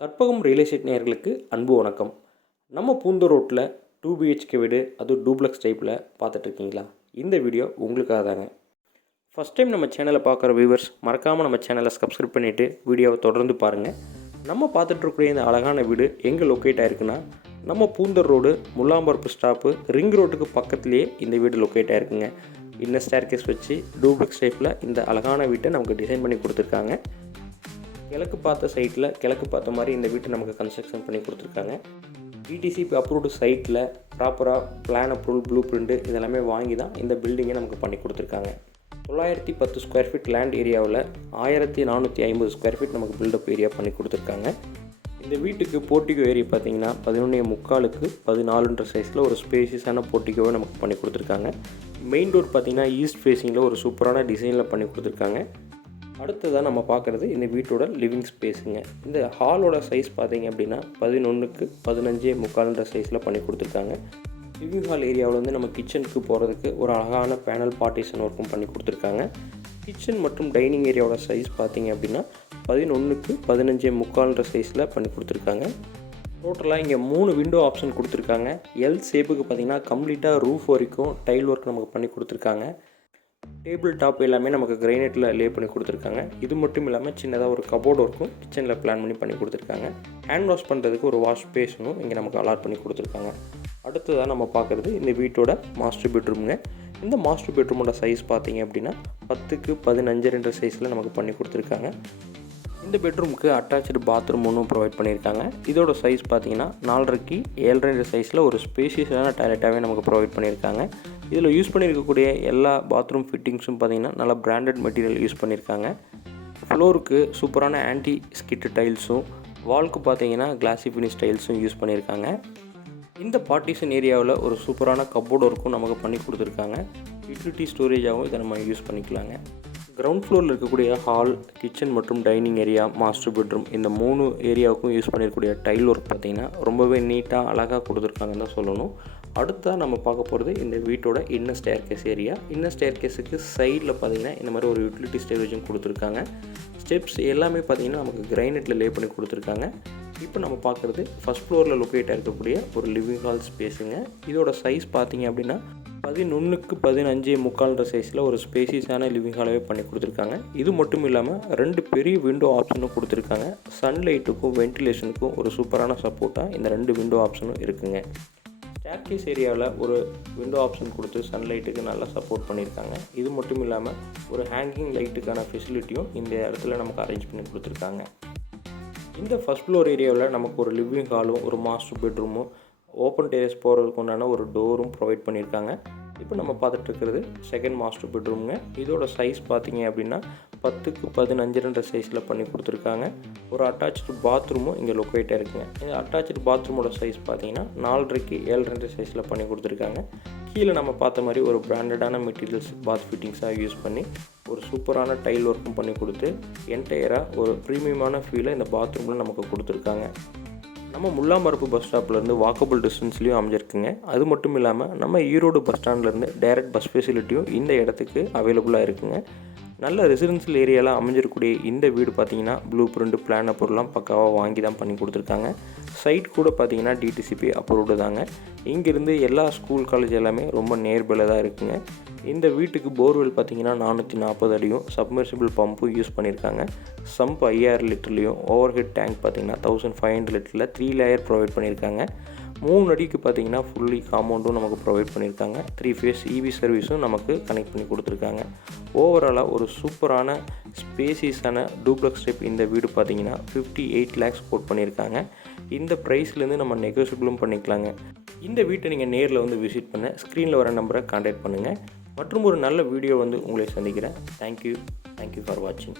Karpagam real estate நேயர்களுக்கு அன்பு வணக்கம். நம்ம பூந்தூர் ரோட்டில் 2 பிஹெச்கே வீடு, அதுவும் டூப்ளக்ஸ் டைப்பில் பார்த்துட்ருக்கீங்களா? இந்த வீடியோ உங்களுக்காக தாங்க. ஃபஸ்ட் டைம் நம்ம சேனலை பார்க்குற வியூவர்ஸ் மறக்காமல் நம்ம சேனலை சப்ஸ்கிரைப் பண்ணிவிட்டு வீடியோவை தொடர்ந்து பாருங்கள். நம்ம பார்த்துட்ருக்கூடிய இந்த அழகான வீடு எங்கே லொக்கேட் ஆகிருக்குன்னா, நம்ம Poonthur road Mullamparappu stop ring ரோட்டுக்கு பக்கத்துலேயே இந்த வீடு லொக்கேட் ஆகிருக்குங்க. இன்னர் ஸ்டேர்கேஸ் வச்சு டூப்ளக்ஸ் டைப்பில் இந்த அழகான வீட்டை நமக்கு டிசைன் பண்ணி கொடுத்துருக்காங்க. கிழக்கு பார்த்த சைட்டில் கிழக்கு பார்த்த மாதிரி இந்த வீட்டை நமக்கு கன்ஸ்ட்ரக்ஷன் பண்ணி கொடுத்துருக்காங்க. டிடிசிபி அப்ரூவ்டு சைட்டில் ப்ராப்பராக பிளான் அப்ரூவல், ப்ளூ பிரிண்ட்டு இதெல்லாமே வாங்கி தான் இந்த பில்டிங்கை நமக்கு பண்ணி கொடுத்துருக்காங்க. 910 ஸ்கொயர் ஃபீட் லேண்ட் ஏரியாவில் 1450 ஸ்கொயர் ஃபீட் நமக்கு பில்டப் ஏரியா பண்ணி கொடுத்துருக்காங்க. இந்த வீட்டுக்கு போர்ட்டிகோ ஏரியா பார்த்தீங்கன்னா 11.75க்கு 14 சைஸில் ஒரு ஸ்பேசியஸான போர்ட்டிகோவை நமக்கு பண்ணி கொடுத்துருக்காங்க. மெயின் டோர் பார்த்தீங்கன்னா ஈஸ்ட் ஃபேஸிங்கில் ஒரு சூப்பரான டிசைனில் பண்ணி கொடுத்துருக்காங்க. அடுத்ததாக நம்ம பார்க்குறது இந்த வீட்டோட லிவிங் ஸ்பேஸுங்க. இந்த ஹாலோட சைஸ் பார்த்தீங்க அப்படின்னா 11க்கு 15.75 சைஸில் பண்ணி கொடுத்துருக்காங்க. லிவிங் ஹால் ஏரியாவில் வந்து நம்ம கிச்சனுக்கு போகிறதுக்கு ஒரு அழகான பேனல் பார்ட்டிஷன் ஒர்க்கும் பண்ணி கொடுத்துருக்காங்க. கிச்சன் மற்றும் டைனிங் ஏரியாவோட சைஸ் பார்த்தீங்க அப்படின்னா 11க்கு 15.75 சைஸில் பண்ணி கொடுத்துருக்காங்க. டோட்டலாக இங்கே 3 விண்டோ ஆப்ஷன் கொடுத்துருக்காங்க. எல் ஷேப்புக்கு பார்த்தீங்கன்னா கம்ப்ளீட்டாக ரூஃப் வரைக்கும் டைல் ஒர்க் நமக்கு பண்ணி கொடுத்துருக்காங்க. டேபிள் டாப் எல்லாமே நமக்கு கிரைனைட்டில் லே பண்ணி கொடுத்துருக்காங்க. இது மட்டும் இல்லாமல் சின்னதாக ஒரு கபோர்டு ஒர்க்கும் கிச்சனில் பிளான் பண்ணி கொடுத்துருக்காங்க. ஹேண்ட் வாஷ் பண்ணுறதுக்கு ஒரு வாஷ் பேஷனும் இங்கே நமக்கு அலாட் பண்ணி கொடுத்துருக்காங்க. அடுத்ததாக நம்ம பார்க்குறது இந்த வீட்டோட மாஸ்டர் பெட்ரூமுங்க. இந்த மாஸ்டர் பெட்ரூமோட சைஸ் பார்த்தீங்க அப்படின்னா 10க்கு 15 சைஸில் நமக்கு பண்ணி கொடுத்துருக்காங்க. இந்த பெட்ரூமுக்கு அட்டாச்சு பாத்ரூம் ஒன்றும் ப்ரொவைட் பண்ணியிருக்காங்க. இதோட சைஸ் பார்த்தீங்கன்னா 4.5க்கு 7.5 சைஸில் ஒரு ஸ்பேஷியஸான டாய்லெட்டாகவே நமக்கு ப்ரொவைட் பண்ணியிருக்காங்க. இதில் யூஸ் பண்ணியிருக்கக்கூடிய எல்லா பாத்ரூம் ஃபிட்டிங்ஸும் பார்த்திங்கன்னா நல்லா பிராண்டட் மெட்டீரியல் யூஸ் பண்ணியிருக்காங்க. ஃப்ளோருக்கு சூப்பரான ஆன்டி ஸ்கிட் டைல்ஸும், வால்க்கு பார்த்தீங்கன்னா கிளாசி ஃபினிஷ் டைல்ஸும் யூஸ் பண்ணியிருக்காங்க. இந்த பார்ட்டிஷன் ஏரியாவில் ஒரு சூப்பரான கப்போர்டு ஒர்க்கும் நமக்கு பண்ணி கொடுத்துருக்காங்க. யூட்டிலிட்டி ஸ்டோரேஜாகவும் இதை நம்ம யூஸ் பண்ணிக்கலாங்க. கிரவுண்ட் ஃப்ளோரில் இருக்கக்கூடிய ஹால், கிச்சன் மற்றும் டைனிங் ஏரியா, மாஸ்டர் பெட்ரூம் இந்த 3 ஏரியாவுக்கும் யூஸ் பண்ணியிருக்கக்கூடிய டைல் ஒர்க் பார்த்திங்கன்னா ரொம்பவே நீட்டாக அழகாக கொடுத்துருக்காங்கன்னு தான் சொல்லணும். அடுத்ததாக நம்ம பார்க்க போகிறது இந்த வீட்டோட இன்னர் ஸ்டேர்கேஸ் ஏரியா. இன்னர் ஸ்டேர்கேஸுக்கு சைடில் பார்த்திங்கன்னா இந்த மாதிரி ஒரு யூட்டிலிட்டி ஸ்டோரேஜும் கொடுத்துருக்காங்க. ஸ்டெப்ஸ் எல்லாமே பார்த்திங்கன்னா நமக்கு கிரைனைட்டில் லே பண்ணி கொடுத்துருக்காங்க. இப்போ நம்ம பார்க்குறது ஃபஸ்ட் ஃப்ளோரில் லொக்கேட் ஆகிருக்கக்கூடிய ஒரு லிவிங் ஹால் ஸ்பேஸுங்க. இதோட சைஸ் பார்த்திங்க அப்படின்னா 11க்கு 15.75 சைஸில் ஒரு ஸ்பேசியஸான லிவிங் ஹாலாகவே பண்ணி கொடுத்துருக்காங்க. இது மட்டும் இல்லாமல் 2 பெரிய விண்டோ ஆப்ஷனும் கொடுத்துருக்காங்க. சன்லைட்டுக்கும் வென்டிலேஷனுக்கும் ஒரு சூப்பரான சப்போர்ட்டாக இந்த 2 விண்டோ ஆப்ஷனும் இருக்குங்க. ஸ்டேர்கேஸ் ஏரியாவில் ஒரு விண்டோ ஆப்ஷன் கொடுத்து சன்லைட்டுக்கு நல்லா சப்போர்ட் பண்ணியிருக்காங்க. இது மட்டும் இல்லாமல் ஒரு ஹேங்கிங் லைட்டுக்கான ஃபெசிலிட்டியும் இந்த இடத்துல நமக்கு அரேஞ்ச் பண்ணி கொடுத்துருக்காங்க. இந்த ஃபஸ்ட் ஃப்ளோர் ஏரியாவில் நமக்கு ஒரு லிவிங் ஹாலும், ஒரு மாஸ்டர் பெட்ரூமும், ஓப்பன் டெரஸ் போகிறதுக்கு உண்டான ஒரு டோரும் ப்ரொவைட் பண்ணியிருக்காங்க. இப்போ நம்ம பார்த்துட்ருக்கிறது செகண்ட் மாஸ்டர் பெட்ரூமுங்க. இதோட சைஸ் பார்த்தீங்க அப்படின்னா 10க்கு 15 சைஸில் பண்ணி கொடுத்துருக்காங்க. ஒரு அட்டாச்சு பாத்ரூமும் இங்கே லொக்கேட் ஆகிருக்குங்க. இந்த அட்டாச்சு பாத்ரூமோட சைஸ் பார்த்தீங்கன்னா 4.5க்கு 7.5 சைஸில் பண்ணி கொடுத்துருக்காங்க. கீழே நம்ம பார்த்த மாதிரி ஒரு பிராண்டடான மெட்டீரியல்ஸ் பாத் ஃபிட்டிங்ஸாக யூஸ் பண்ணி ஒரு சூப்பரான டைல் ஒர்க்கும் பண்ணி கொடுத்து என்டையராக ஒரு ப்ரீமியமான ஃபீலை இந்த பாத்ரூமில் நமக்கு கொடுத்துருக்காங்க. நம்ம முல்லாம்பரப்பு பஸ் ஸ்டாப்லேருந்து வாக்கபிள் டிஸ்டன்ஸ்லேயும் அமைஞ்சிருக்குங்க. அது மட்டும் இல்லாமல் நம்ம ஈரோடு பஸ் ஸ்டாண்ட்லேருந்து டைரக்ட் பஸ் ஃபெசிலிட்டியும் இந்த இடத்துக்கு அவைலபிளாக இருக்குங்க. நல்ல ரெசிடென்ஷியல் ஏரியாவில் அமைஞ்சிருக்கக்கூடிய இந்த வீடு பார்த்திங்கன்னா ப்ளூ பிரிண்ட், பிளான் அப்ரூவெலாம் பக்காவாக வாங்கி தான் பண்ணி கொடுத்துருக்காங்க. சைட் கூட பார்த்திங்கன்னா டிடிசிபி அப்ரூவ்டு தாங்க. இங்கேருந்து எல்லா ஸ்கூல், காலேஜ் எல்லாமே ரொம்ப நியர்பையில் தான் இருக்குங்க. இந்த வீட்டுக்கு போர்வெல் பார்த்திங்கன்னா 440 அடியும், சப்மர்சிபிள் பம்பும் யூஸ் பண்ணியிருக்காங்க. சம்ப் 5000 லிட்டர்லேயும், ஓவர் ஹெட் டேங்க் பார்த்திங்கன்னா 1500 லிட்டரில் 3 லேயர் ப்ரொவைட் பண்ணியிருக்காங்க. 3 அடிக்கு பார்த்திங்கன்னா ஃபுல்லி காம்பவுண்டும் நமக்கு ப்ரொவைட் பண்ணியிருக்காங்க. 3 ஃபேஸ் இவி சர்வீஸும் நமக்கு கனெக்ட் பண்ணி கொடுத்துருக்காங்க. ஓவராலாக ஒரு சூப்பரான ஸ்பேசியஸான டூப்ளக்ஸ் டைப் இந்த வீடு பார்த்திங்கன்னா 58 lakhs கோட் பண்ணியிருக்காங்க. இந்த ப்ரைஸ்லேருந்து நம்ம நெகோசியபிளும் பண்ணிக்கலாங்க. இந்த வீட்டை நீங்கள் நேரில் வந்து விசிட் பண்ண ஸ்க்ரீனில் வர நம்பரை கான்டாக்ட் பண்ணுங்கள். மற்றும் ஒரு நல்ல வீடியோ வந்து உங்களை சந்திக்கிறேன். தேங்க்யூ ஃபார் வாட்சிங்.